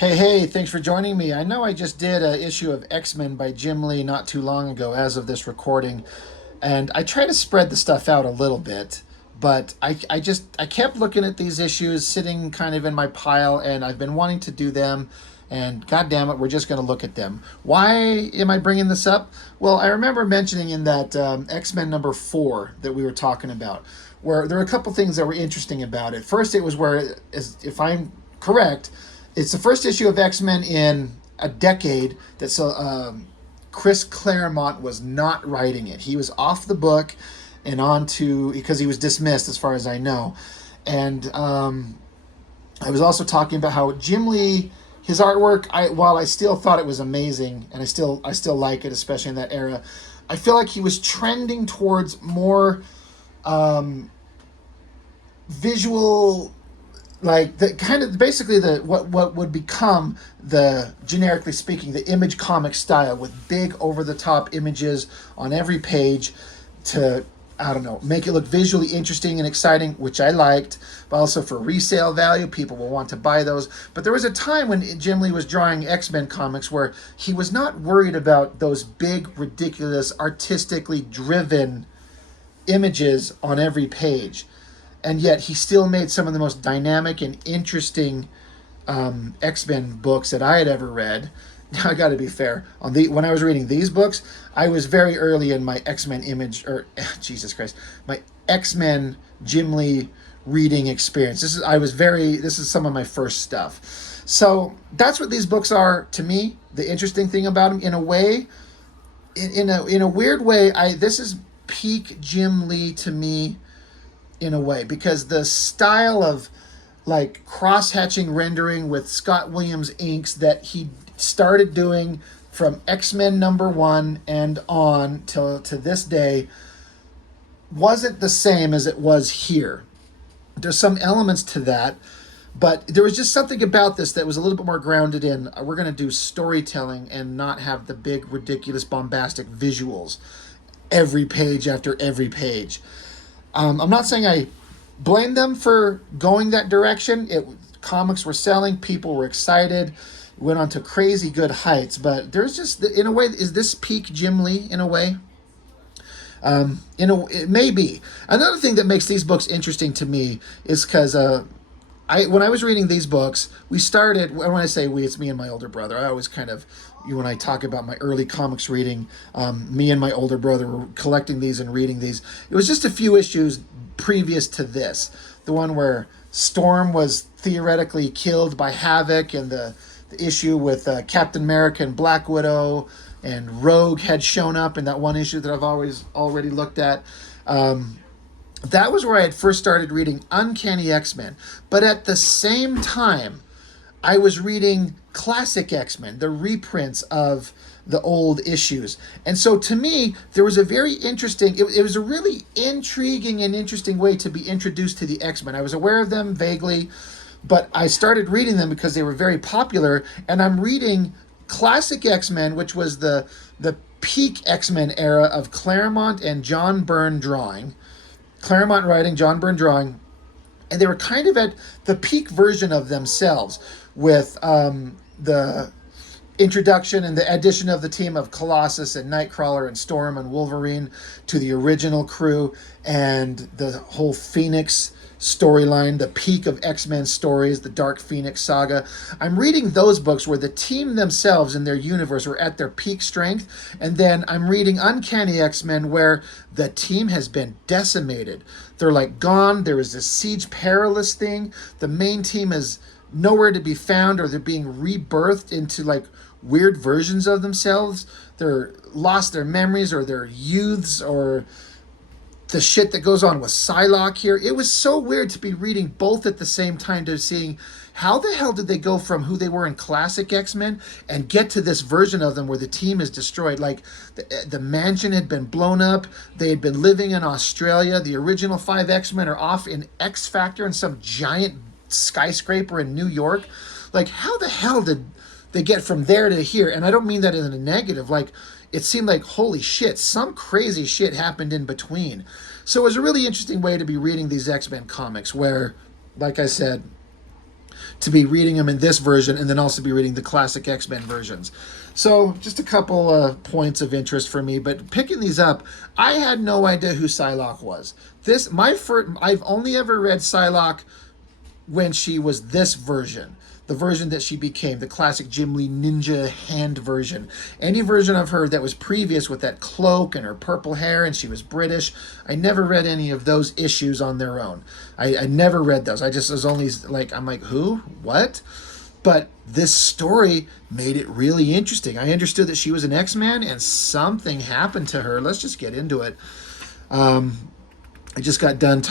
Hey, thanks for joining me. I know I just did an issue of X-Men by Jim Lee not too long ago as of this recording, and I try to spread the stuff out a little bit, but I kept looking at these issues sitting kind of in my pile, and I've been wanting to do them, and god damn it, we're just going to look at them. Why am I bringing this up? Well, I remember mentioning in that X-Men number 4 that we were talking about, where there were a couple things that were interesting about it. First, it was where, if I'm correct, it's the first issue of X-Men in a decade that Chris Claremont was not writing it. He was off the book and on to, because he was dismissed as far as I know. And I was also talking about how Jim Lee, his artwork, while I still thought it was amazing, and I still like it, especially in that era, I feel like he was trending towards more visual, like the kind of basically the what would become the, generically speaking, the Image comic style, with big over the top images on every page to, I don't know, make it look visually interesting and exciting, which I liked, but also for resale value, people will want to buy those. But there was a time when Jim Lee was drawing X-Men comics where he was not worried about those big, ridiculous, artistically driven images on every page, and yet he still made some of the most dynamic and interesting X-Men books that I had ever read. I got to be fair. When I was reading these books, I was very early in my X-Men image, or Jesus Christ, my X-Men Jim Lee reading experience. This is some of my first stuff. So that's what these books are to me. The interesting thing about them, in a way, in a weird way, this is peak Jim Lee to me, in a way, because the style of like cross-hatching rendering with Scott Williams inks that he started doing from X-Men number 1 and on till to this day wasn't the same as it was here. There's some elements to that, but there was just something about this that was a little bit more grounded in, we're going to do storytelling and not have the big, ridiculous, bombastic visuals every page after every page. I'm not saying I blame them for going that direction. Comics were selling, people were excited, went on to crazy good heights. But there's just, in a way, is this peak Jim Lee in a way? It may be. Another thing that makes these books interesting to me is because when I was reading these books, we started, when I say we, it's me and my older brother. I always kind of, when I talk about my early comics reading, me and my older brother were collecting these and reading these. It was just a few issues previous to this. The one where Storm was theoretically killed by Havoc, and the issue with Captain America and Black Widow, and Rogue had shown up in that one issue that I've already looked at. That was where I had first started reading Uncanny X-Men. But at the same time, I was reading classic X-Men, the reprints of the old issues. And so to me, there was a very interesting, it was a really intriguing and interesting way to be introduced to the X-Men. I was aware of them vaguely, but I started reading them because they were very popular. And I'm reading classic X-Men, which was the peak X-Men era of Claremont and John Byrne drawing. Claremont writing, John Byrne drawing. And they were kind of at the peak version of themselves, with the introduction and the addition of the team of Colossus and Nightcrawler and Storm and Wolverine to the original crew, and the whole Phoenix storyline, the peak of X-Men stories, the Dark Phoenix saga. I'm reading those books where the team themselves and their universe were at their peak strength, and then I'm reading Uncanny X-Men where the team has been decimated. They're like gone. There is this Siege Perilous thing. The main team is nowhere to be found, or they're being rebirthed into like weird versions of themselves. They're lost their memories, or their youths, or the shit that goes on with Psylocke here. It was so weird to be reading both at the same time, to seeing how the hell did they go from who they were in classic X-Men and get to this version of them where the team is destroyed. Like the mansion had been blown up. They had been living in Australia. The original 5 X-Men are off in X Factor in some giant skyscraper in New York. Like, how the hell did they get from there to here? And I don't mean that in a negative. Like, it seemed like, holy shit, some crazy shit happened in between. So it was a really interesting way to be reading these X-Men comics where, like I said, to be reading them in this version and then also be reading the classic X-Men versions. So just a couple points of interest for me, but picking these up, I had no idea who Psylocke was. I've only ever read Psylocke when she was this version, the version that she became, the classic Jim Lee ninja hand version. Any version of her that was previous with that cloak and her purple hair and she was British, I never read any of those issues on their own. I never read those. I just was only like, I'm like, who? What? But this story made it really interesting. I understood that she was an X-Man and something happened to her. Let's just get into it. I just got done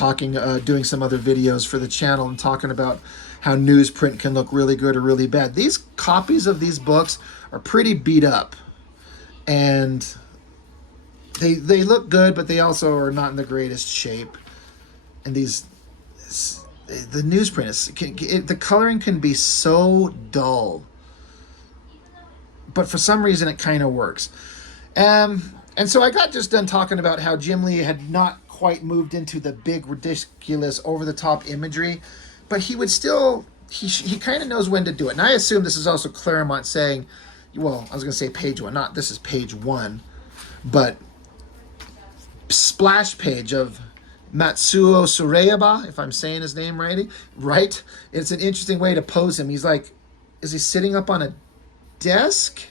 doing some other videos for the channel and talking about how newsprint can look really good or really bad. These copies of these books are pretty beat up. And they look good, but they also are not in the greatest shape. And the newsprint, the coloring can be so dull. But for some reason, it kind of works. And so I got just done talking about how Jim Lee had not quite moved into the big, ridiculous, over-the-top imagery, but he would still, he kind of knows when to do it. And I assume this is also Claremont saying, well, I was going to say page one, not this is page one, but splash page of Matsuo Sureyaba, if I'm saying his name right? It's an interesting way to pose him. He's like, is he sitting up on a desk,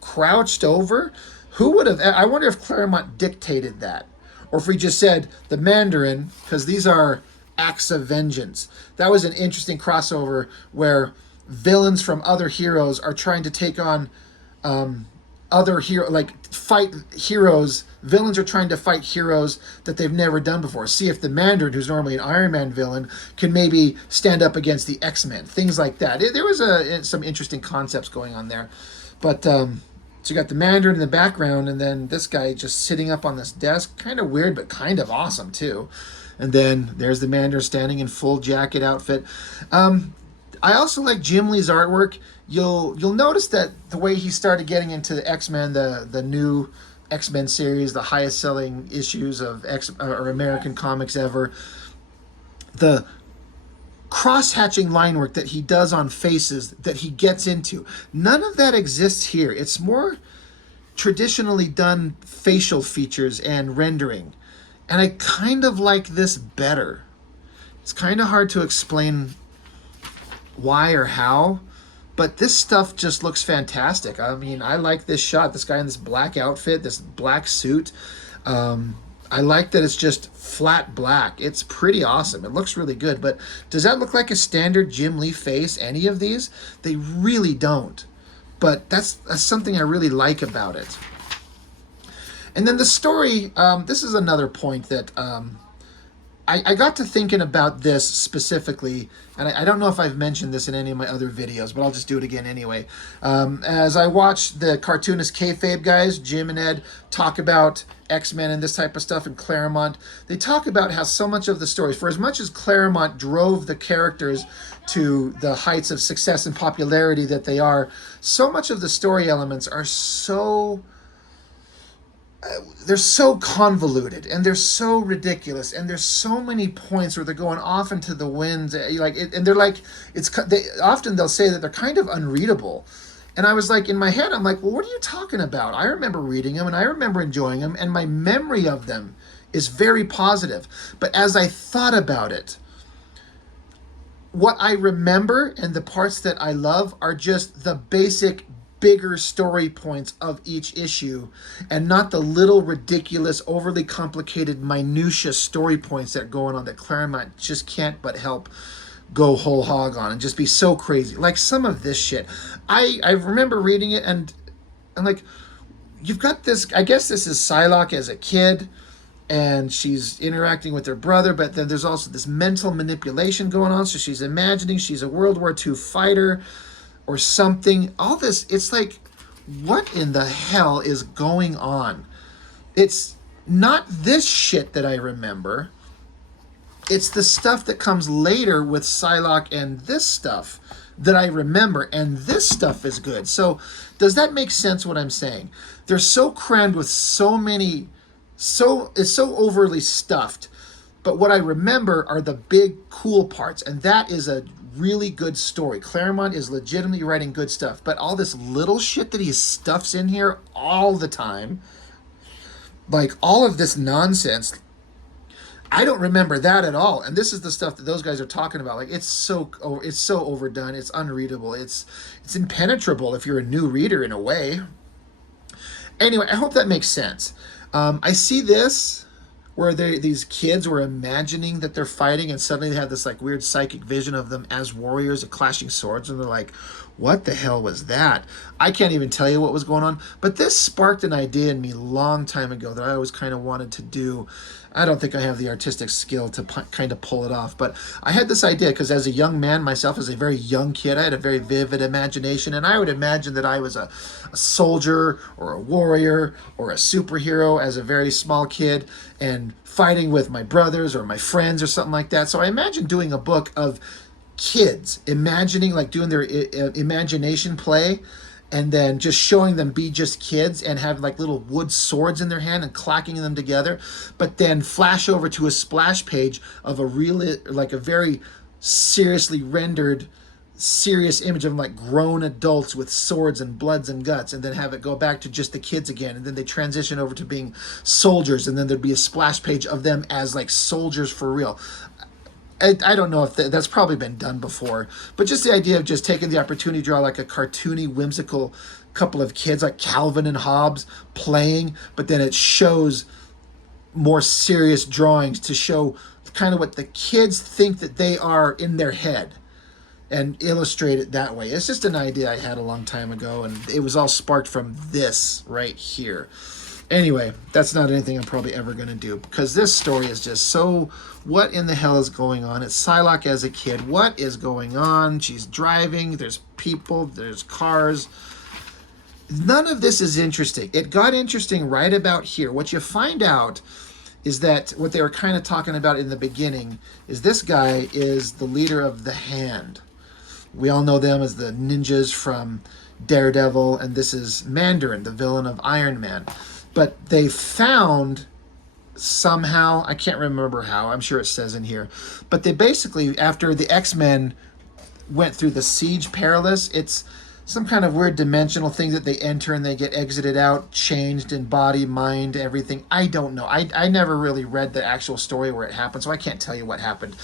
crouched over? Who would have, I wonder if Claremont dictated that. Or if we just said the Mandarin, because these are acts of vengeance. That was an interesting crossover where villains from other heroes are trying to take on fight heroes. Villains are trying to fight heroes that they've never done before. See if the Mandarin, who's normally an Iron Man villain, can maybe stand up against the X-Men. Things like that. There was some interesting concepts going on there. But so you got the Mandarin in the background, and then this guy just sitting up on this desk. Kind of weird, but kind of awesome, too. And then there's the Mandarin standing in full jacket outfit. I also like Jim Lee's artwork. You'll notice that the way he started getting into the X-Men, the new X-Men series, the highest selling issues of American comics ever, the cross-hatching line work that he does on faces that he gets into, none of that exists here. It's more traditionally done facial features and rendering. And I kind of like this better. It's kind of hard to explain why or how, but this stuff just looks fantastic. I mean, I like this shot. This guy in this black outfit, this black suit. I like that it's just flat black. It's pretty awesome. It looks really good, but does that look like a standard Jim Lee face, any of these? They really don't, but that's something I really like about it. And then the story, this is another point that I got to thinking about this specifically, and I don't know if I've mentioned this in any of my other videos, but I'll just do it again anyway. As I watched the cartoonist kayfabe guys, Jim and Ed, talk about X-Men and this type of stuff, and Claremont, they talk about how so much of the stories, for as much as Claremont drove the characters to the heights of success and popularity that they are, so much of the story elements are so... they're so convoluted and they're so ridiculous and there's so many points where they're going off into the wind, and they're like, often they'll say that they're kind of unreadable. And I was like, in my head, I'm like, well, what are you talking about? I remember reading them and I remember enjoying them, and my memory of them is very positive. But as I thought about it, what I remember and the parts that I love are just the basic bigger story points of each issue, and not the little ridiculous, overly complicated minutia story points that are going on that Claremont just can't but help go whole hog on and just be so crazy. Like some of this shit. I remember reading it and I'm like, you've got this, I guess this is Psylocke as a kid, and she's interacting with her brother, but then there's also this mental manipulation going on, so she's imagining she's a World War II fighter or something. All this, it's like, what in the hell is going on? It's not this shit that I remember. It's the stuff that comes later with Psylocke and this stuff that I remember, and this stuff is good. So does that make sense what I'm saying? They're so crammed with so many, it's so overly stuffed. But what I remember are the big cool parts, and that is a really good story. Claremont is legitimately writing good stuff, but all this little shit that he stuffs in here all the time, like all of this nonsense, I don't remember that at all. And this is the stuff that those guys are talking about. Like it's so overdone. It's unreadable. It's impenetrable if you're a new reader in a way. Anyway, I hope that makes sense. I see this where these kids were imagining that they're fighting, and suddenly they have this like weird psychic vision of them as warriors of clashing swords, and they're like, what the hell was that? I can't even tell you what was going on, but this sparked an idea in me a long time ago that I always kind of wanted to do. I don't think I have the artistic skill to kind of pull it off, but I had this idea because as a young man myself, as a very young kid, I had a very vivid imagination, and I would imagine that I was a soldier or a warrior or a superhero as a very small kid and fighting with my brothers or my friends or something like that. So I imagined doing a book of kids imagining, like doing their imagination play, and then just showing them be just kids and have like little wood swords in their hand and clacking them together, but then flash over to a splash page of a real, like a very seriously rendered serious image of like grown adults with swords and bloods and guts, and then have it go back to just the kids again, and then they transition over to being soldiers, and then there'd be a splash page of them as like soldiers for real. I don't know if that's probably been done before, but just the idea of just taking the opportunity to draw like a cartoony, whimsical couple of kids like Calvin and Hobbes playing, but then it shows more serious drawings to show kind of what the kids think that they are in their head and illustrate it that way. It's just an idea I had a long time ago, and it was all sparked from this right here. Anyway, that's not anything I'm probably ever going to do, because this story is just so, what in the hell is going on? It's Psylocke as a kid. What is going on? She's driving. There's people. There's cars. None of this is interesting. It got interesting right about here. What you find out is that what they were kind of talking about in the beginning is this guy is the leader of the Hand. We all know them as the ninjas from Daredevil, and this is Mandarin, the villain of Iron Man. But they found somehow, I can't remember how, I'm sure it says in here, but they basically, after the X-Men went through the Siege Perilous, it's some kind of weird dimensional thing that they enter and they get exited out, changed in body, mind, everything. I don't know. I never really read the actual story where it happened, so I can't tell you what happened.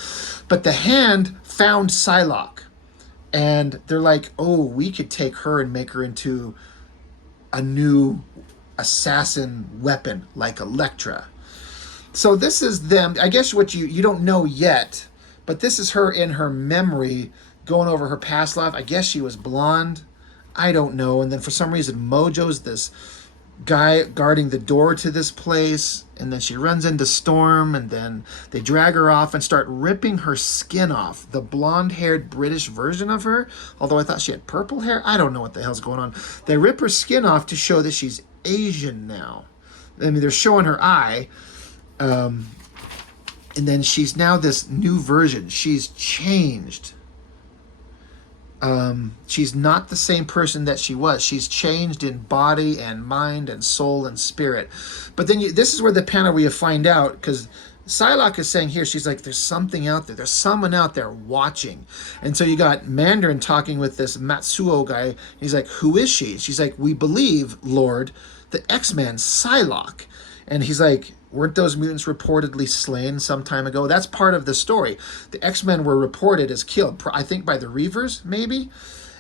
But the Hand found Psylocke, and they're like, oh, we could take her and make her into a new assassin weapon like Elektra. So this is them. I guess what you don't know yet, but this is her in her memory going over her past life. I guess she was blonde. I don't know. And then for some reason, Mojo's this guy guarding the door to this place, and then she runs into Storm, and then they drag her off and start ripping her skin off. The blonde-haired British version of her, although I thought she had purple hair. I don't know what the hell's going on. They rip her skin off to show that she's Asian now. I mean, they're showing her eye, and then she's now this new version. She's changed. She's not the same person that she was. She's changed in body and mind and soul and spirit. But then this is where the panel where you find out, because Psylocke is saying here, she's like, there's something out there. There's someone out there watching. And so you got Mandarin talking with this Matsuo guy. He's like, who is she? She's like, we believe, Lord, the X-Men, Psylocke. And he's like, weren't those mutants reportedly slain some time ago? That's part of the story. The X-Men were reported as killed, I think by the Reavers, maybe?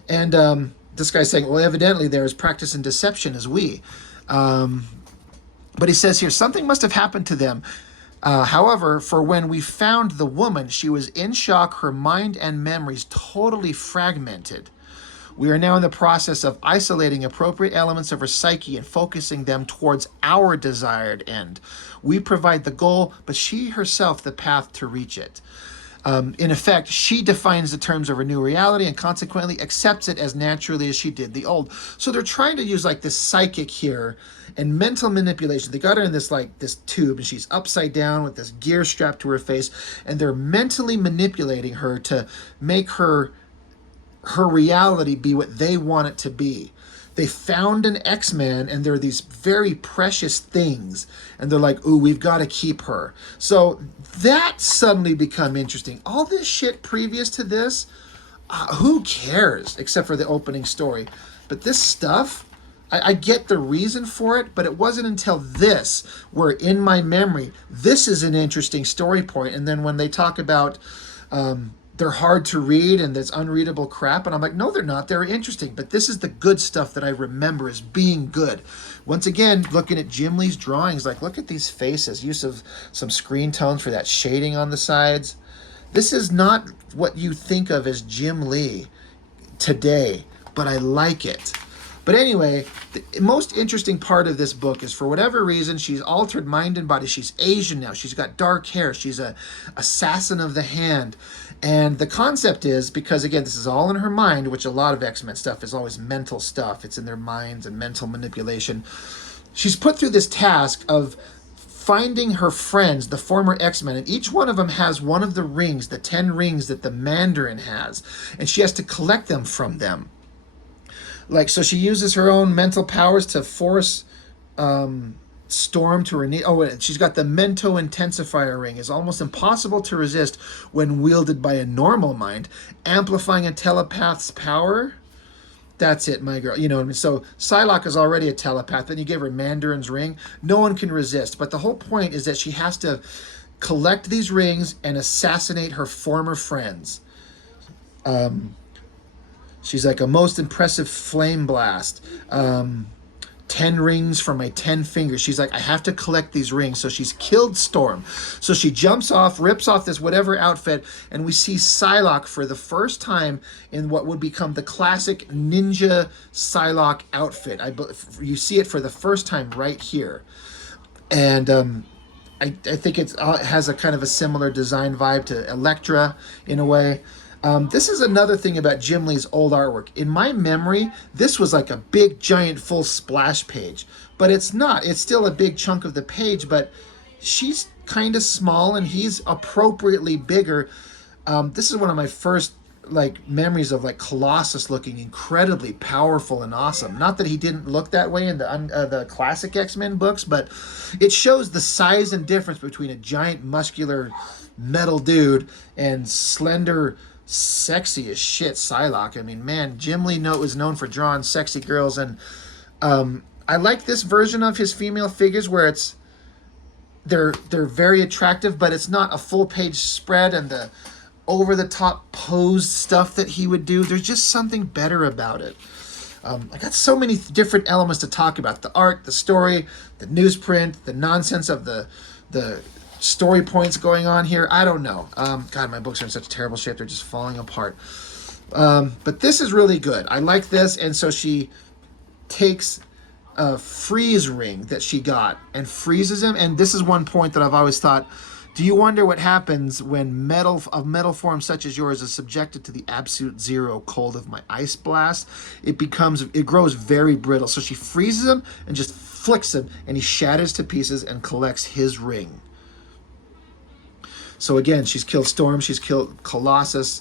And this guy's saying, well, evidently there is practice in deception as we. But he says here, something must have happened to them. However, for when we found the woman, she was in shock, her mind and memories totally fragmented. We are now in the process of isolating appropriate elements of her psyche and focusing them towards our desired end. We provide the goal, but she herself the path to reach it. In effect, she defines the terms of her new reality and consequently accepts it as naturally as she did the old. So they're trying to use like this psychic here and mental manipulation. They got her in this tube, and she's upside down with this gear strapped to her face, and they're mentally manipulating her to make her reality be what they want it to be. They found an X-Man, and they're these very precious things, and they're like, ooh, we've got to keep her. So that suddenly become interesting. All this shit previous to this Who cares except for the opening story? But this stuff, I get the reason for it, but it wasn't until this where in my memory, this is an interesting story point. And then when they talk about they're hard to read and there's unreadable crap, and I'm like, no, they're not. They're interesting. But this is the good stuff that I remember as being good. Once again, looking at Jim Lee's drawings, like, look at these faces, use of some screen tones for that shading on the sides. This is not what you think of as Jim Lee today, but I like it. But anyway, the most interesting part of this book is, for whatever reason, she's altered mind and body. She's Asian now. She's got dark hair. She's a assassin of the hand. And the concept is, because again, this is all in her mind, which a lot of X-Men stuff is always mental stuff. It's in their minds and mental manipulation. She's put through this task of finding her friends, the former X-Men, and each one of them has one of the rings, the 10 rings that the Mandarin has, and she has to collect them from them. Like, so she uses her own mental powers to force Storm to her knee. Oh, and she's got the Mento Intensifier ring. It's almost impossible to resist when wielded by a normal mind, amplifying a telepath's power. That's it, my girl. You know what I mean? So Psylocke is already a telepath. Then you give her Mandarin's ring. No one can resist. But the whole point is that she has to collect these rings and assassinate her former friends. She's like a most impressive flame blast. 10 rings from my 10 fingers. She's like, I have to collect these rings. So she's killed Storm. So she jumps off, rips off this whatever outfit, and we see Psylocke for the first time in what would become the classic ninja Psylocke outfit. You see it for the first time right here. And I think it has a kind of a similar design vibe to Elektra in a way. This is another thing about Jim Lee's old artwork. In my memory, this was like a big, giant, full splash page. But it's not. It's still a big chunk of the page, but she's kind of small and he's appropriately bigger. This is one of my first memories of Colossus looking incredibly powerful and awesome. Not that he didn't look that way in the classic X-Men books, but it shows the size and difference between a giant, muscular metal dude and slender, sexy as shit Psylocke. I mean, man, Jim Lee was known for drawing sexy girls, and I like this version of his female figures where they're very attractive, but it's not a full page spread and the over the top posed stuff that he would do. There's just something better about it. I got so many different elements to talk about: the art, the story, the newsprint, the nonsense of the story points going on here. I don't know. God, my books are in such terrible shape. They're just falling apart. But this is really good. I like this. And so she takes a freeze ring that she got and freezes him. And this is one point that I've always thought, do you wonder what happens when metal form such as yours is subjected to the absolute zero cold of my ice blast? It grows very brittle. So she freezes him and just flicks him, and he shatters to pieces and collects his ring. So again, she's killed Storm, she's killed Colossus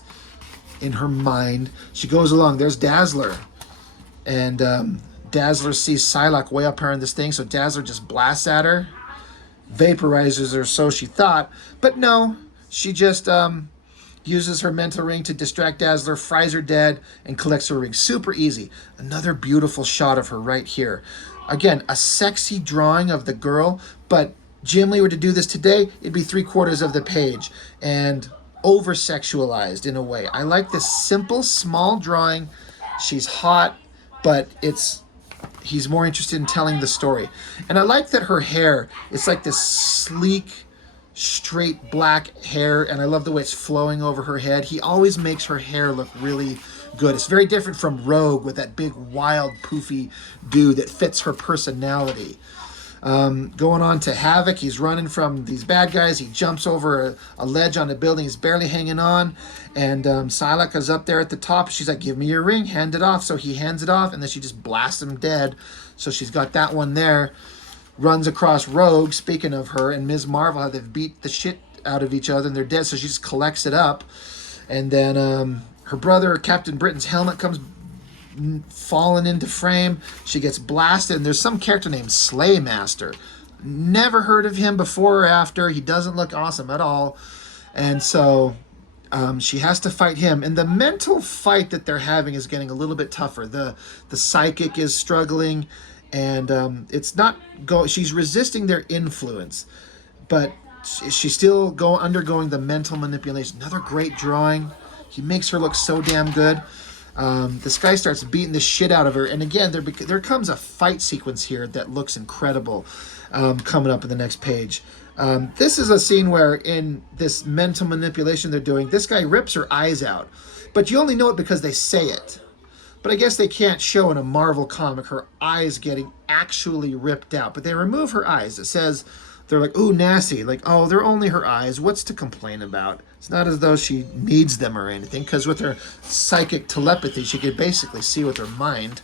in her mind. She goes along. There's Dazzler. And Dazzler sees Psylocke way up here in this thing, so Dazzler just blasts at her, vaporizes her, so she thought. But no, she just uses her mental ring to distract Dazzler, fries her dead, and collects her ring. Super easy. Another beautiful shot of her right here. Again, a sexy drawing of the girl, but Jim Lee were to do this today, it'd be 3/4 of the page and over-sexualized in a way. I like this simple, small drawing. She's hot, but he's more interested in telling the story. And I like that her hair, it's like this sleek, straight black hair, and I love the way it's flowing over her head. He always makes her hair look really good. It's very different from Rogue with that big, wild, poofy dude that fits her personality. Going on to Havoc, he's running from these bad guys. He jumps over a ledge on a building. He's barely hanging on. And Psylocke is up there at the top. She's like, give me your ring, hand it off. So he hands it off, and then she just blasts him dead. So she's got that one there. Runs across Rogue, speaking of her, and Ms. Marvel, how they've beat the shit out of each other, and they're dead. So she just collects it up. And then her brother, Captain Britain's helmet, comes fallen into frame. She gets blasted, and there's some character named Slaymaster. Never heard of him before or after. He doesn't look awesome at all. And so She has to fight him, and the mental fight that they're having is getting a little bit tougher. The psychic is struggling, and it's not go. She's resisting their influence, but she's still undergoing the mental manipulation. Another great drawing. He makes her look so damn good. This guy starts beating the shit out of her, and again, there comes a fight sequence here that looks incredible, coming up in the next page. This is a scene where, in this mental manipulation they're doing, this guy rips her eyes out, but you only know it because they say it. But I guess they can't show in a Marvel comic her eyes getting actually ripped out, but they remove her eyes. It says, they're like, ooh, nasty. Like, oh, they're only her eyes. What's to complain about? It's not as though she needs them or anything, because with her psychic telepathy, she could basically see with her mind.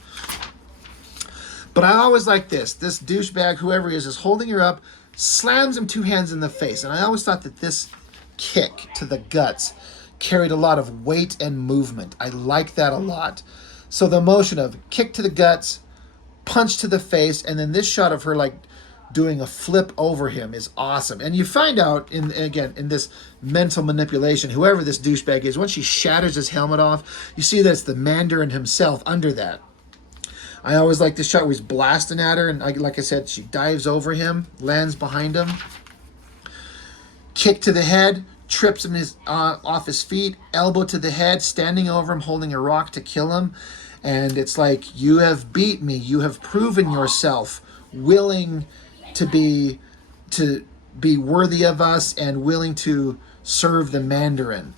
But I always like this. This douchebag, whoever he is holding her up, slams him 2 hands in the face. And I always thought that this kick to the guts carried a lot of weight and movement. I like that a lot. So the motion of kick to the guts, punch to the face, and then this shot of her like doing a flip over him is awesome. And you find out, in this mental manipulation, whoever this douchebag is, once she shatters his helmet off, you see that it's the Mandarin himself under that. I always like the shot where he's blasting at her, and like I said, she dives over him, lands behind him. Kick to the head, trips him off his feet, elbow to the head, standing over him, holding a rock to kill him. And it's like, you have beat me. You have proven yourself willing to be worthy of us and willing to serve the Mandarin.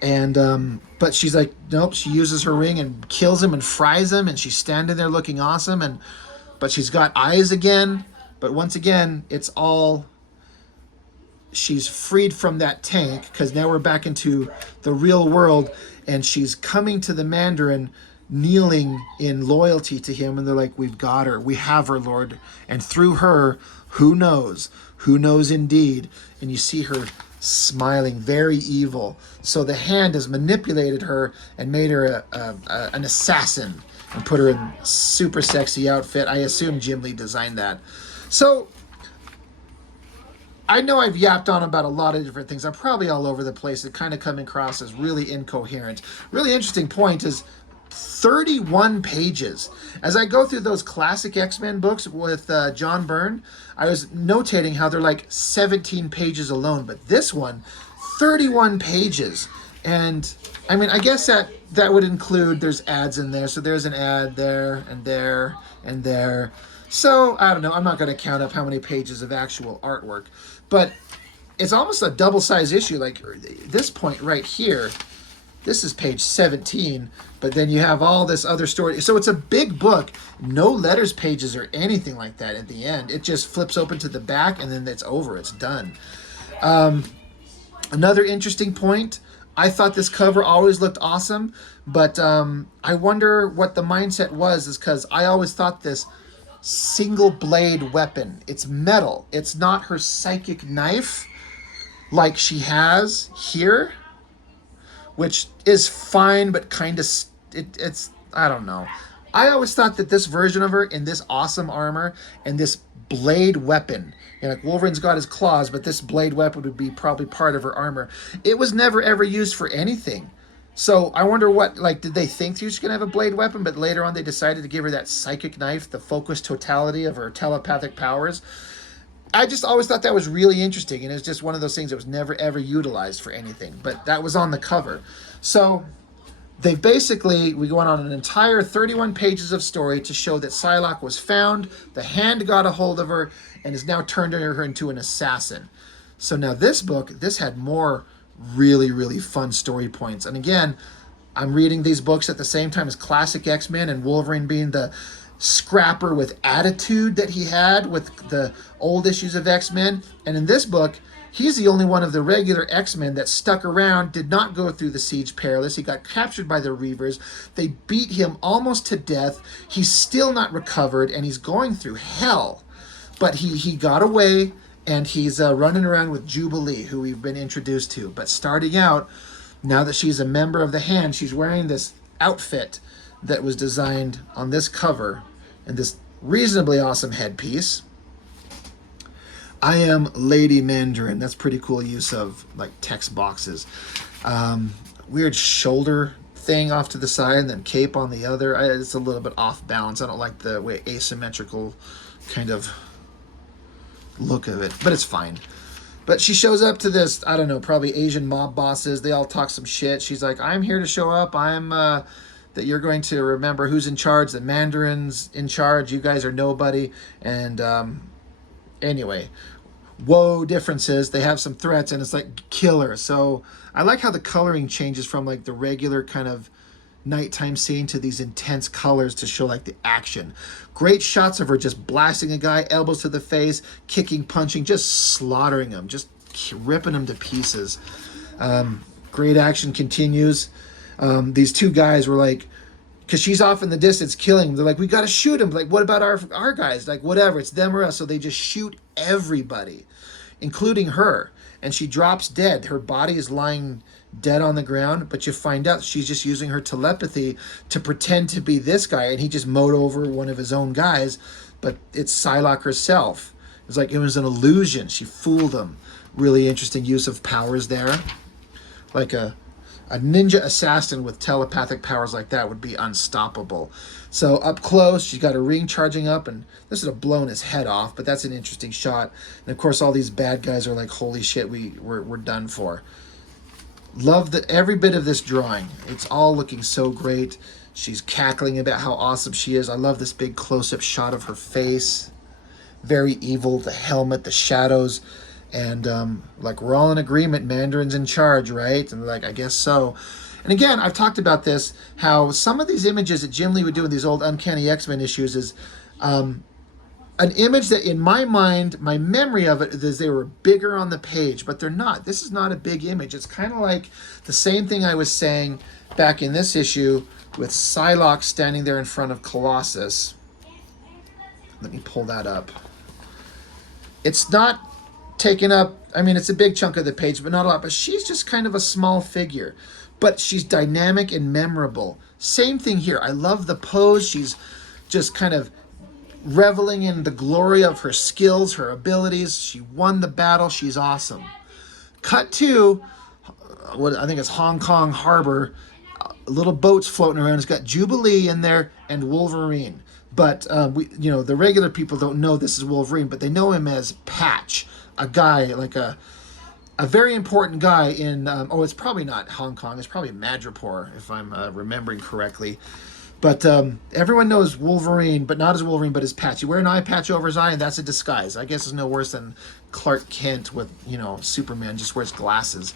And but she's like, nope. She uses her ring and kills him and fries him, and she's standing there looking awesome. But she's got eyes again. But once again, it's all, she's freed from that tank, because now we're back into the real world, and she's coming to the Mandarin, kneeling in loyalty to him, and they're like, we've got her, we have her, Lord, and through her, who knows indeed. And you see her smiling, very evil. So the hand has manipulated her and made her an assassin, and put her in super sexy outfit. I assume Jim Lee designed that. So I know I've yapped on about a lot of different things. I'm probably all over the place. It kind of coming across as really incoherent. Really interesting point is 31 pages. As I go through those classic X-Men books with John Byrne, I was notating how they're like 17 pages alone, but this one, 31 pages. And I mean, I guess that would include, there's ads in there. So there's an ad there and there and there. So I don't know. I'm not going to count up how many pages of actual artwork, but it's almost a double-size issue. Like this point right here, this is page 17, but then you have all this other story. So it's a big book, no letters pages or anything like that at the end. It just flips open to the back, and then it's over. It's done. Another interesting point, I thought this cover always looked awesome, but I wonder what the mindset was, is because I always thought this single blade weapon, it's metal. It's not her psychic knife like she has here, which is fine, but kind of, it's, I don't know. I always thought that this version of her in this awesome armor and this blade weapon, like Wolverine's got his claws, but this blade weapon would be probably part of her armor. It was never ever used for anything. So I wonder what, like, did they think she was going to have a blade weapon, but later on they decided to give her that psychic knife, the focused totality of her telepathic powers. I just always thought that was really interesting, and it's just one of those things that was never ever utilized for anything, but that was on the cover. So we went on an entire 31 pages of story to show that Psylocke was found, the hand got a hold of her, and has now turned her into an assassin. So now this had more really, really fun story points. And again, I'm reading these books at the same time as classic X-Men, and Wolverine being the scrapper with attitude that he had with the old issues of X-Men. And in this book, he's the only one of the regular X-Men that stuck around, did not go through the Siege Perilous. He got captured by the Reavers. They beat him almost to death. He's still not recovered, and he's going through hell. But he got away, and he's running around with Jubilee, who we've been introduced to. But starting out, now that she's a member of the Hand, she's wearing this outfit that was designed on this cover, and this reasonably awesome headpiece. I am Lady Mandarin. That's pretty cool use of like text boxes. Weird shoulder thing off to the side and then cape on the other. It's a little bit off balance. I don't like the way asymmetrical kind of look of it, but it's fine. But she shows up to this, I don't know, probably Asian mob bosses. They all talk some shit. She's like, I'm here to show up. That you're going to remember who's in charge. The Mandarin's in charge. You guys are nobody. And anyway, whoa, differences. They have some threats, and it's like killer. So I like how the coloring changes from like the regular kind of nighttime scene to these intense colors to show like the action. Great shots of her just blasting a guy, elbows to the face, kicking, punching, just slaughtering him, just ripping him to pieces. Great action continues. These two guys were like, because she's off in the distance killing him. They're like, we got to shoot him. Like, what about our guys? Like, whatever, it's them or us. So they just shoot everybody, including her. And she drops dead. Her body is lying dead on the ground, but you find out she's just using her telepathy to pretend to be this guy, and he just mowed over one of his own guys, but it's Psylocke herself. It's like it was an illusion. She fooled him. Really interesting use of powers there. Like a ninja assassin with telepathic powers like that would be unstoppable. So up close, she's got a ring charging up, and this would have blown his head off, but that's an interesting shot. And of course, all these bad guys are like, holy shit, we're done for. Love every bit of this drawing. It's all looking so great. She's cackling about how awesome she is. I love this big close-up shot of her face. Very evil, the helmet, the shadows. And like, we're all in agreement. Mandarin's in charge, right? And like, I guess so. And again, I've talked about this, how some of these images that Jim Lee would do in these old Uncanny X-Men issues is an image that in my mind, my memory of it is they were bigger on the page, but they're not. This is not a big image. It's kind of like the same thing I was saying back in this issue with Psylocke standing there in front of Colossus. Let me pull that up. It's not taken up, I mean, it's a big chunk of the page, but not a lot. But she's just kind of a small figure. But she's dynamic and memorable. Same thing here. I love the pose. She's just kind of reveling in the glory of her skills, her abilities. She won the battle. She's awesome. Cut to, what I think it's Hong Kong Harbor. Little boats floating around. It's got Jubilee in there and Wolverine. But the regular people don't know this is Wolverine, but they know him as Patch, a guy like a very important guy in. It's probably not Hong Kong. It's probably Madripoor, if I'm remembering correctly. But everyone knows Wolverine, but not as Wolverine, but as Patch. You wear an eye patch over his eye, and that's a disguise. I guess it's no worse than Clark Kent with, Superman just wears glasses.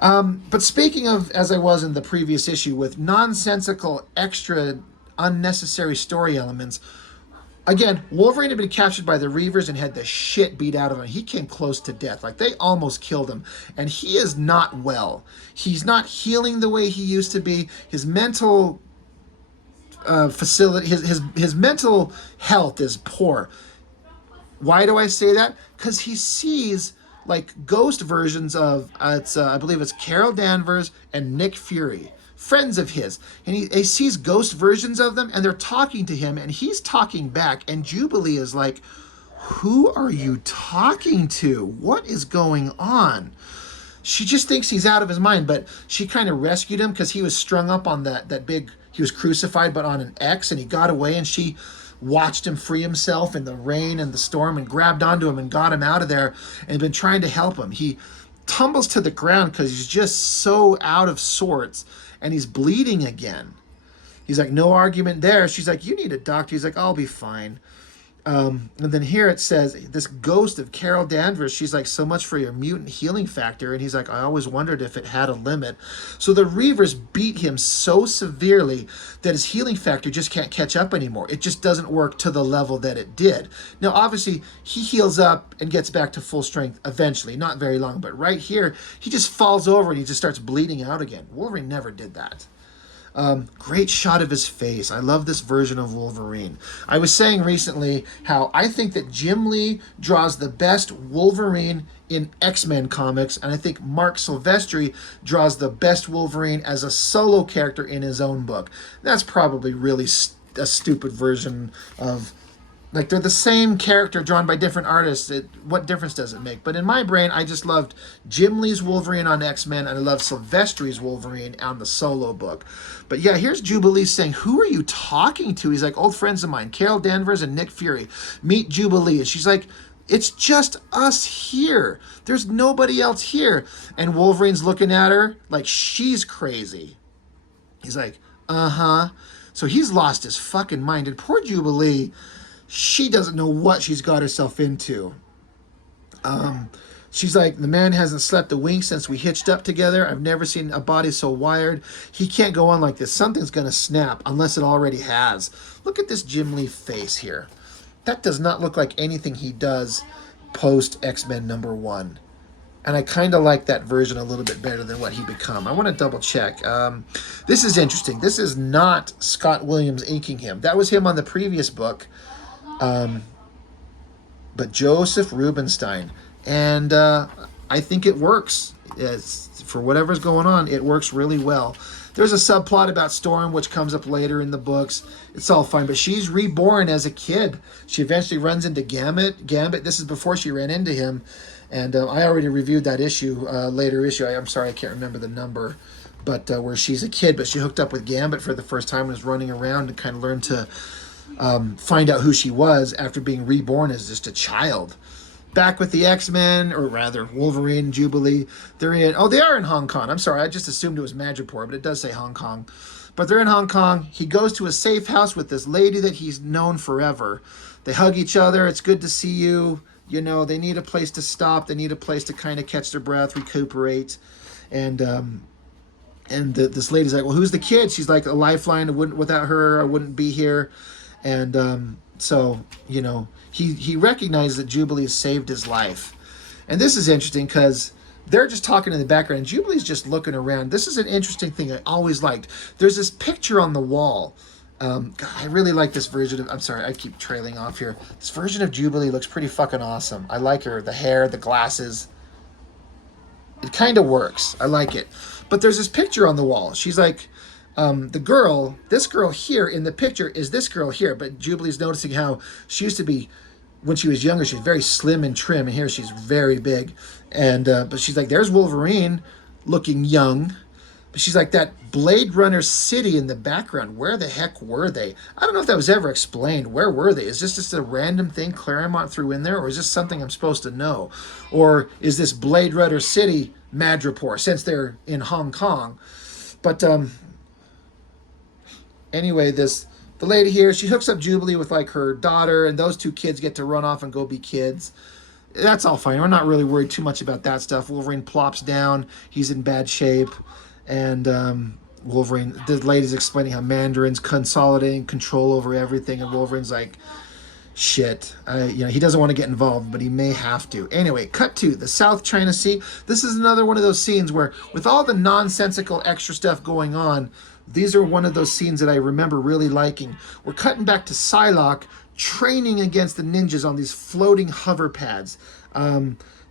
But speaking of, as I was in the previous issue, with nonsensical, extra, unnecessary story elements, again, Wolverine had been captured by the Reavers and had the shit beat out of him. He came close to death. Like, they almost killed him. And he is not well. He's not healing the way he used to be. His mental facility, his mental health is poor. Why do I say that? Because he sees like ghost versions of I believe it's Carol Danvers and Nick Fury, friends of his, and he sees ghost versions of them, and they're talking to him, and he's talking back, and Jubilee is like, who are you talking to? What is going on? She just thinks he's out of his mind, but she kind of rescued him because he was strung up on that big, he was crucified, but on an X, and he got away, and she watched him free himself in the rain and the storm and grabbed onto him and got him out of there and had been trying to help him. He tumbles to the ground because he's just so out of sorts, and he's bleeding again. He's like, no argument there. She's like, you need a doctor. He's like, I'll be fine. And then here it says, this ghost of Carol Danvers, she's like, so much for your mutant healing factor. And he's like, I always wondered if it had a limit. So the Reavers beat him so severely that his healing factor just can't catch up anymore. It just doesn't work to the level that it did. Now, obviously, he heals up and gets back to full strength eventually. Not very long, but right here, he just falls over and he just starts bleeding out again. Wolverine never did that. Great shot of his face. I love this version of Wolverine. I was saying recently how I think that Jim Lee draws the best Wolverine in X-Men comics, and I think Mark Silvestri draws the best Wolverine as a solo character in his own book. That's probably really a stupid version of like they're the same character drawn by different artists. What difference does it make? But in my brain, I just loved Jim Lee's Wolverine on X-Men, and I loved Silvestri's Wolverine on the solo book. But yeah, here's Jubilee saying, "Who are you talking to?" He's like, "Old friends of mine, Carol Danvers and Nick Fury. Meet Jubilee." And she's like, "It's just us here. There's nobody else here." And Wolverine's looking at her like she's crazy. He's like, "Uh-huh." So he's lost his fucking mind. And poor Jubilee, she doesn't know what she's got herself into. She's like, "The man hasn't slept a wink since we hitched up together. I've never seen a body so wired. He can't go on like this. Something's going to snap, unless it already has." Look at this Jim Lee face here. That does not look like anything he does post X-Men #1. And I kind of like that version a little bit better than what he become. I want to double check. This is interesting. This is not Scott Williams inking him. That was him on the previous book. But Joseph Rubinstein. And I think it works. For whatever's going on, it works really well. There's a subplot about Storm, which comes up later in the books. It's all fine, but she's reborn as a kid. She eventually runs into Gambit. This is before she ran into him. And I already reviewed that issue, later issue. I'm sorry, I can't remember the number. But where she's a kid, but she hooked up with Gambit for the first time and was running around and kind of learned to find out who she was after being reborn as just a child. Back with the X-Men, or rather Wolverine and Jubilee. They are in Hong Kong. I'm sorry, I just assumed it was Madripoor, but it does say Hong Kong. But they're in Hong Kong. He goes to a safe house with this lady that he's known forever. They hug each other. "It's good to see you." You know, they need a place to stop. They need a place to kind of catch their breath, recuperate. And this lady's like, "Well, who's the kid?" She's like, "A lifeline. Without her, I wouldn't be here." And so, you know, he recognized that Jubilee saved his life. And this is interesting because they're just talking in the background, and Jubilee's just looking around. This is an interesting thing I always liked. There's this picture on the wall. God, I really like this version of... I'm sorry, I keep trailing off here. This version of Jubilee looks pretty fucking awesome. I like her. The hair, the glasses. It kind of works. I like it. But there's this picture on the wall. She's like... this girl here in the picture is this girl here, but Jubilee's noticing how she used to be, when she was younger, she was very slim and trim, and here she's very big. And but she's like, "There's Wolverine looking young." But she's like, "That Blade Runner city in the background, where the heck were they?" I don't know if that was ever explained. Where were they? Is this just a random thing Claremont threw in there, or is this something I'm supposed to know? Or is this Blade Runner city Madripoor, since they're in Hong Kong? But anyway, the lady here, she hooks up Jubilee with like her daughter, and those two kids get to run off and go be kids. That's all fine. We're not really worried too much about that stuff. Wolverine plops down. He's in bad shape. And Wolverine, the lady's explaining how Mandarin's consolidating control over everything, and Wolverine's like, "Shit, he doesn't want to get involved, but he may have to." Anyway, cut to the South China Sea. This is another one of those scenes where, with all the nonsensical extra stuff going on, these are one of those scenes that I remember really liking. We're cutting back to Psylocke training against the ninjas on these floating hover pads.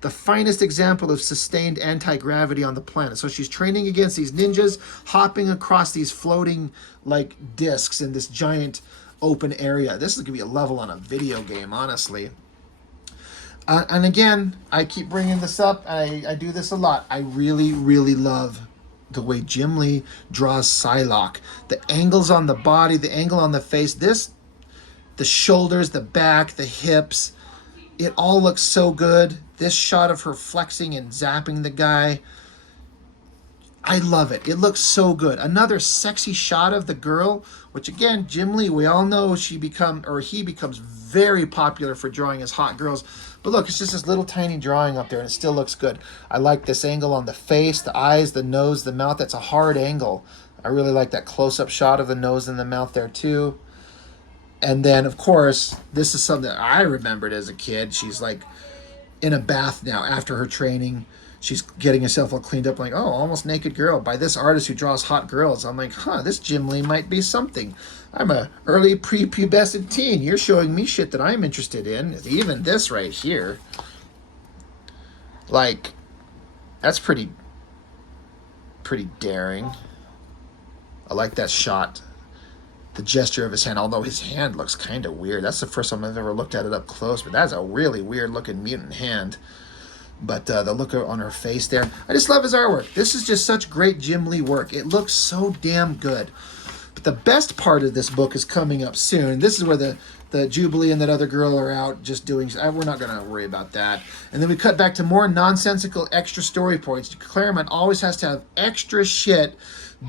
The finest example of sustained anti-gravity on the planet. So she's training against these ninjas, hopping across these floating like discs in this giant open area. This is going to be a level on a video game, honestly. And again, I keep bringing this up. I do this a lot. I really, really love the way Jim Lee draws Psylocke. The angles on the body, the angle on the face, the shoulders, the back, the hips, it all looks so good. This shot of her flexing and zapping the guy, I love it. It looks so good. Another sexy shot of the girl, which again, Jim Lee, we all know he becomes very popular for drawing as hot girls. But look, it's just this little tiny drawing up there, and it still looks good. I like this angle on the face, the eyes, the nose, the mouth. That's a hard angle. I really like that close-up shot of the nose and the mouth there too. And then, of course, this is something that I remembered as a kid. She's like in a bath now after her training. She's getting herself all cleaned up, like, oh, almost naked girl by this artist who draws hot girls. I'm like, this Jim Lee might be something. I'm a early prepubescent teen. You're showing me shit that I'm interested in. Even this right here. Like, that's pretty daring. I like that shot. the gesture of his hand, although his hand looks kind of weird. That's the first time I've ever looked at it up close, but that's a really weird looking mutant hand. But the look on her face there, I just love his artwork. This is just such great Jim Lee work. It looks so damn good. But the best part of this book is coming up soon. This is where the Jubilee and that other girl are out just doing... We're not going to worry about that. And then we cut back to more nonsensical extra story points. Claremont always has to have extra shit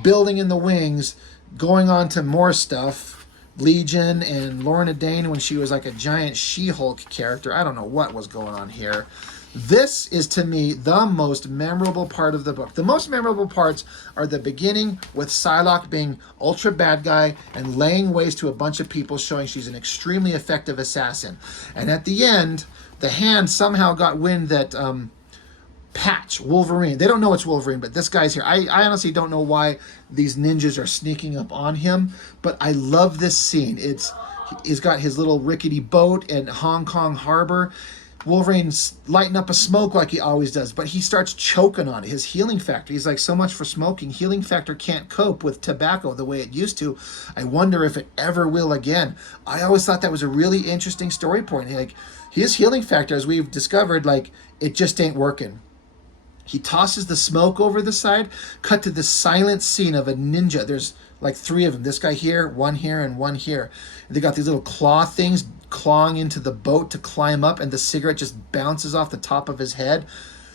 building in the wings, going on to more stuff. Legion and Lorna Dane when she was like a giant She-Hulk character. I don't know what was going on here. This is, to me, the most memorable part of the book. The most memorable parts are the beginning with Psylocke being ultra bad guy and laying waste to a bunch of people, showing she's an extremely effective assassin. And at the end, the Hand somehow got wind that Patch, Wolverine, they don't know it's Wolverine, but this guy's here. I honestly don't know why these ninjas are sneaking up on him, but I love this scene. He's got his little rickety boat in Hong Kong Harbor. Wolverine's lighting up a smoke like he always does, but he starts choking on it. His healing factor, he's like, so much for smoking. Healing factor can't cope with tobacco the way it used to. I wonder if it ever will again. I always thought that was a really interesting story point. Like, his healing factor, as we've discovered, like, it just ain't working. He tosses the smoke over the side, cut to the silent scene of a ninja. There's like 3 of them. This guy here, one here, and one here. They got these little claw things clawing into the boat to climb up, and the cigarette just bounces off the top of his head.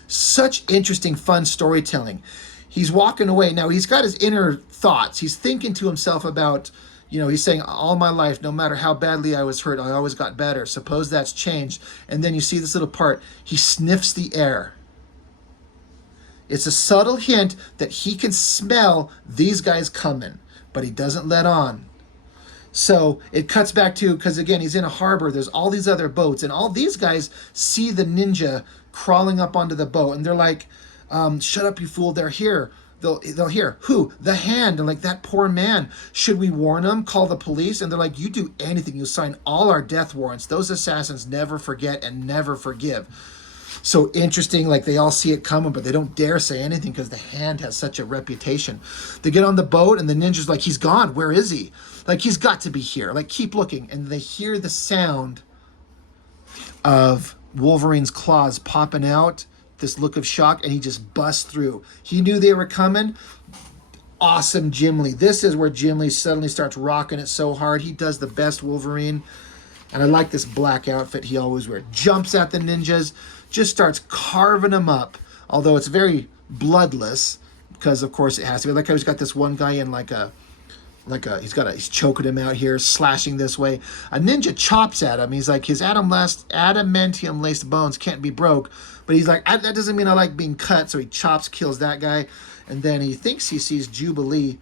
Such interesting, fun storytelling. He's walking away. Now, he's got his inner thoughts. He's thinking to himself about, he's saying, all my life, no matter how badly I was hurt, I always got better. Suppose that's changed. And then you see this little part. He sniffs the air. It's a subtle hint that he can smell these guys coming, but he doesn't let on. So it cuts back to, because again, he's in a harbor, there's all these other boats, and all these guys see the ninja crawling up onto the boat, and they're like, shut up, you fool, they're here. They'll hear, who? The Hand. And like, that poor man. Should we warn him? Call the police? And they're like, you do anything. You sign all our death warrants. Those assassins never forget and never forgive. So interesting, like they all see it coming, but they don't dare say anything because the Hand has such a reputation. They get on the boat and the ninja's like, he's gone. Where is he? Like, he's got to be here. Like, keep looking. And they hear the sound of Wolverine's claws popping out, this look of shock, and he just busts through. He knew they were coming. Awesome Jim Lee. This is where Jim Lee suddenly starts rocking it so hard. He does the best Wolverine. And I like this black outfit he always wears. Jumps at the ninjas, just starts carving them up. Although it's very bloodless, because of course it has to be. Like, he's got this one guy in he's choking him out here, slashing this way. A ninja chops at him. He's like, his adamantium laced bones can't be broke. But he's like, that doesn't mean I like being cut. So he chops, kills that guy. And then he thinks he sees Jubilee,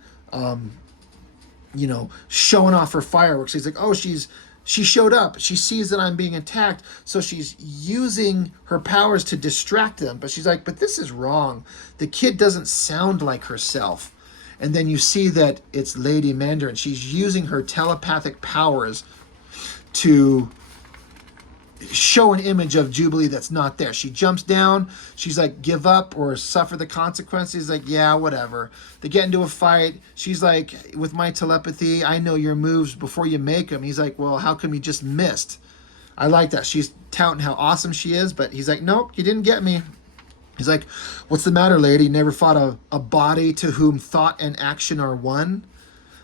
showing off her fireworks. He's like, oh, she showed up. She sees that I'm being attacked. So she's using her powers to distract them. But she's like, but this is wrong. The kid doesn't sound like herself. And then you see that it's Lady Mandarin. She's using her telepathic powers to show an image of Jubilee that's not there. She jumps down. She's like, give up or suffer the consequences. He's like, yeah, whatever. They get into a fight. She's like, with my telepathy, I know your moves before you make them. He's like, well, how come you just missed? I like that. She's touting how awesome she is, but he's like, nope, you didn't get me. He's like, what's the matter, lady? Never fought a body to whom thought and action are one?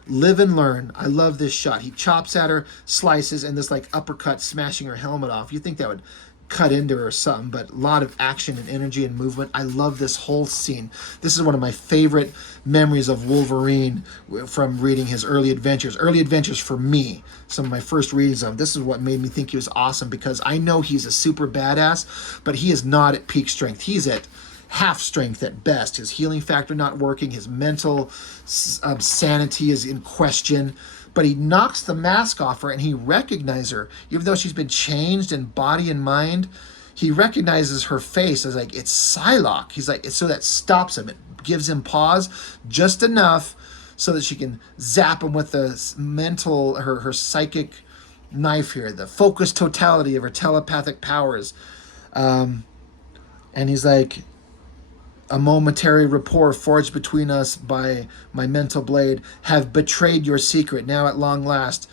Live and learn. I love this shot. He chops at her, slices, and this like uppercut smashing her helmet off. You think that would cut into her or something, but a lot of action and energy and movement. I love this whole scene. This is one of my favorite memories of Wolverine from reading his early adventures. Early adventures for me, some of my first readings of him. This is what made me think he was awesome, because I know he's a super badass, but he is not at peak strength. He's at half strength at best. His healing factor not working. His mental sanity is in question. But he knocks the mask off her and he recognizes her. Even though she's been changed in body and mind, he recognizes her face as like, it's Psylocke. He's like, so that stops him. It gives him pause just enough so that she can zap him with the mental, her psychic knife here, the focused totality of her telepathic powers. And he's like, a momentary rapport forged between us by my mental blade, have betrayed your secret. Now at long last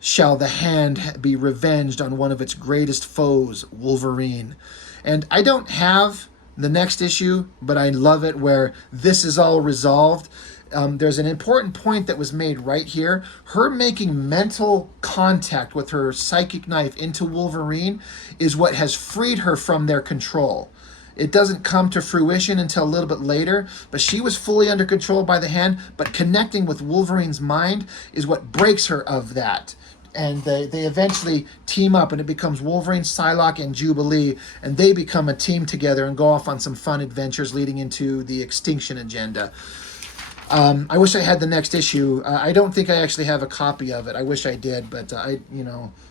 shall the hand be revenged on one of its greatest foes, Wolverine. And I don't have the next issue, but I love it where this is all resolved. There's an important point that was made right here. Her making mental contact with her psychic knife into Wolverine is what has freed her from their control. It doesn't come to fruition until a little bit later, but she was fully under control by the hand, but connecting with Wolverine's mind is what breaks her of that. And they eventually team up, and it becomes Wolverine, Psylocke, and Jubilee, and they become a team together and go off on some fun adventures leading into the Extinction Agenda. I wish I had the next issue. I don't think I actually have a copy of it. I wish I did, but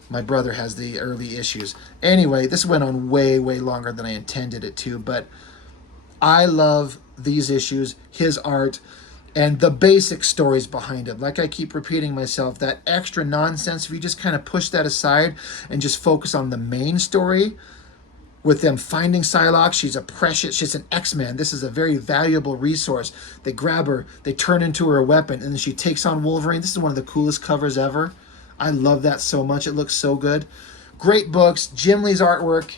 my brother has the early issues. Anyway, this went on way, way longer than I intended it to, but I love these issues, his art, and the basic stories behind it. Like I keep repeating myself, that extra nonsense, if you just kind of push that aside and just focus on the main story, with them finding Psylocke, she's an XMen. This is a very valuable resource. They grab her, they turn into her a weapon, and then she takes on Wolverine. This is one of the coolest covers ever. I love that so much. It looks so good. Great books. Jim Lee's artwork,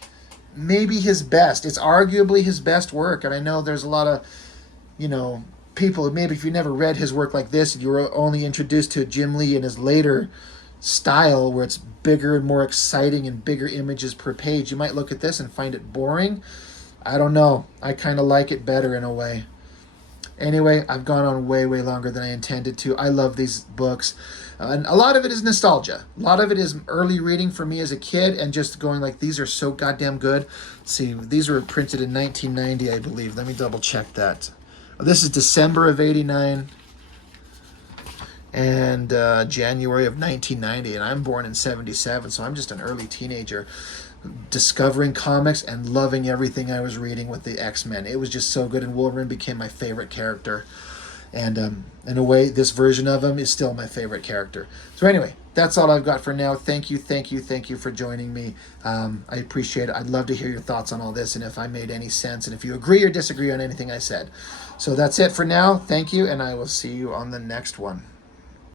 maybe his best. It's arguably his best work. And I know there's a lot of, people, maybe if you never read his work like this, and you were only introduced to Jim Lee in his later style where it's bigger and more exciting and bigger images per page, you might look at this and find it boring. I don't know. I kind of like it better in a way. Anyway, I've gone on way, way longer than I intended to. I love these books. And a lot of it is nostalgia. A lot of it is early reading for me as a kid and just going like, these are so goddamn good. Let's see, these were printed in 1990, I believe. Let me double check that. This is December of 89 and January of 1990, and I'm born in 77, so I'm just an early teenager discovering comics and loving everything I was reading with the X-Men. It was just so good, and Wolverine became my favorite character. And in a way, this version of him is still my favorite character. So anyway, that's all I've got for now. Thank you for joining me. I appreciate it. I'd love to hear your thoughts on all this and if I made any sense and if you agree or disagree on anything I said. So that's it for now. Thank you, and I will see you on the next one.